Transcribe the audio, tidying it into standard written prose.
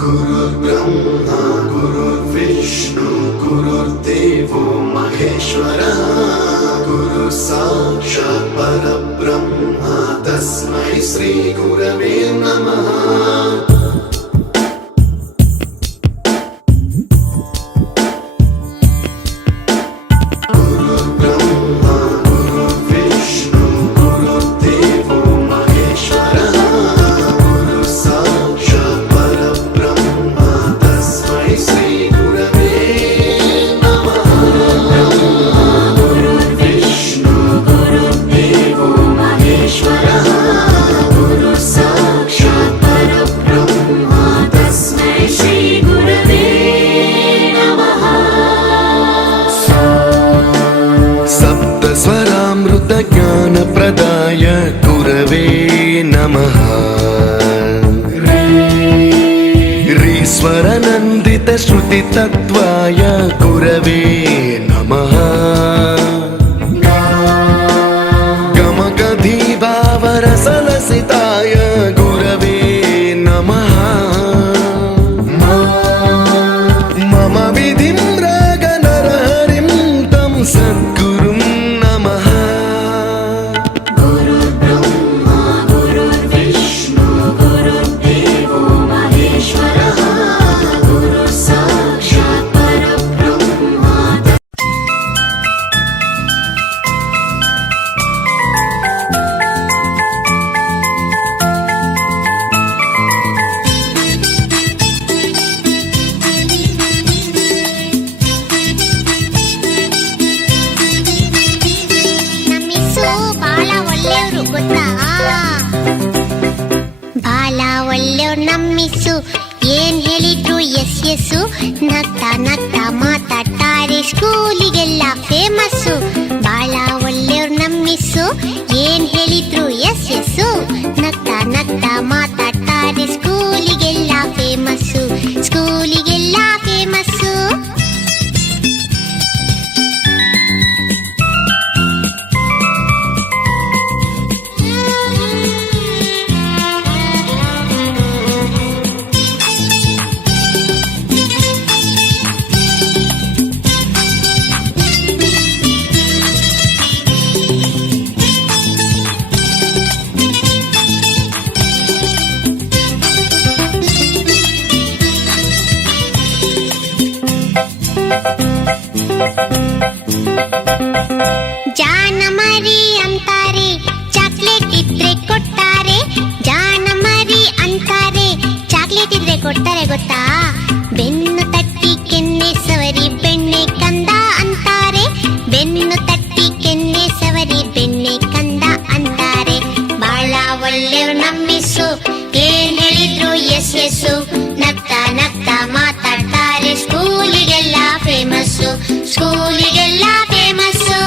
गुरुर्ब्रह्मा गुरुर्विष्णु गुरुर्देवो महेश्वरः गुरु साक्षात् परब्रह्म तस्मै श्री गुरवे नमः। ज्ञानप्रदाय गुरवे नमः। रीश्वरनन्दित श्रुतितत्त्वाय गुरवे नमः। गमगधीभावरसलसिताय गुरवे नमः। मम विधिं रागनरहरिं तं सद्गुरुं नमः। ನಮ್ಮಿಸು ಏನ್ ಹೇಳಿದ್ರು ಎಸ್ ಎಸ್ಸು ನಗ್ತಾ ನಗ್ತಾ ಮಾತಾಡ್ತಾರೆ ಸ್ಕೂಲಿಗೆಲ್ಲ ಫೇಮಸ್ಸು ಬಾಳ ಒಳ್ಳೆಯವ್ರು ನಮ್ಮಿಸು ಏನ್ ಹೇಳಿದ್ರು ಎಸ್ ಎಸ್ಸು ನಗ್ತಾ ನಗ್ತಾ ಮಾತಾಡ್ತಾರೆ ಸ್ಕೂಲಿಗೆಲ್ಲ ಫೇಮಸ್ಸು ಸ್ಕೂಲಿಗೆಲ್ಲ ಫೇಮಸ್ಸು ಜಾನ ಮರಿ ಅಂತಾರೆ ಚಾಕ್ಲೇಟ್ ಇದ್ರೆ ಕೊಡ್ತಾರೆ ಜಾನ ಮರಿ ಅಂತಾರೆ ಚಾಕ್ಲೇಟ್ ಇದ್ರೆ ಕೊಡ್ತಾರೆ ಗೊತ್ತಾ ಬೆನ್ನು ತಟ್ಟಿ ಕೆನ್ನೆ ಸವರಿ ಬೆಣ್ಣೆ ಕಂದ ಅಂತಾರೆ ಬೆನ್ನು ತಟ್ಟಿ ಕೆನ್ನೆ ಸವರಿ ಬೆಣ್ಣೆ ಕಂದ ಅಂತಾರೆ ಬಾಳ ಒಳ್ಳೆಯವ್ರು ನಮ್ಮಿಸು ಏನ್ ಹೇಳಿದ್ರು ಎಸ್ ಎಸ್ಸು ನಗ್ತಾ ನಗ್ತಾ ಮಾತಾಡ್ತಾರೆ ಸ್ಕೂಲಿಗೆಲ್ಲ ಫೇಮಸ್ಸು ಸ್ಕೂಲಿಗೆಲ್ಲ ಫೇಮಸ್ಸು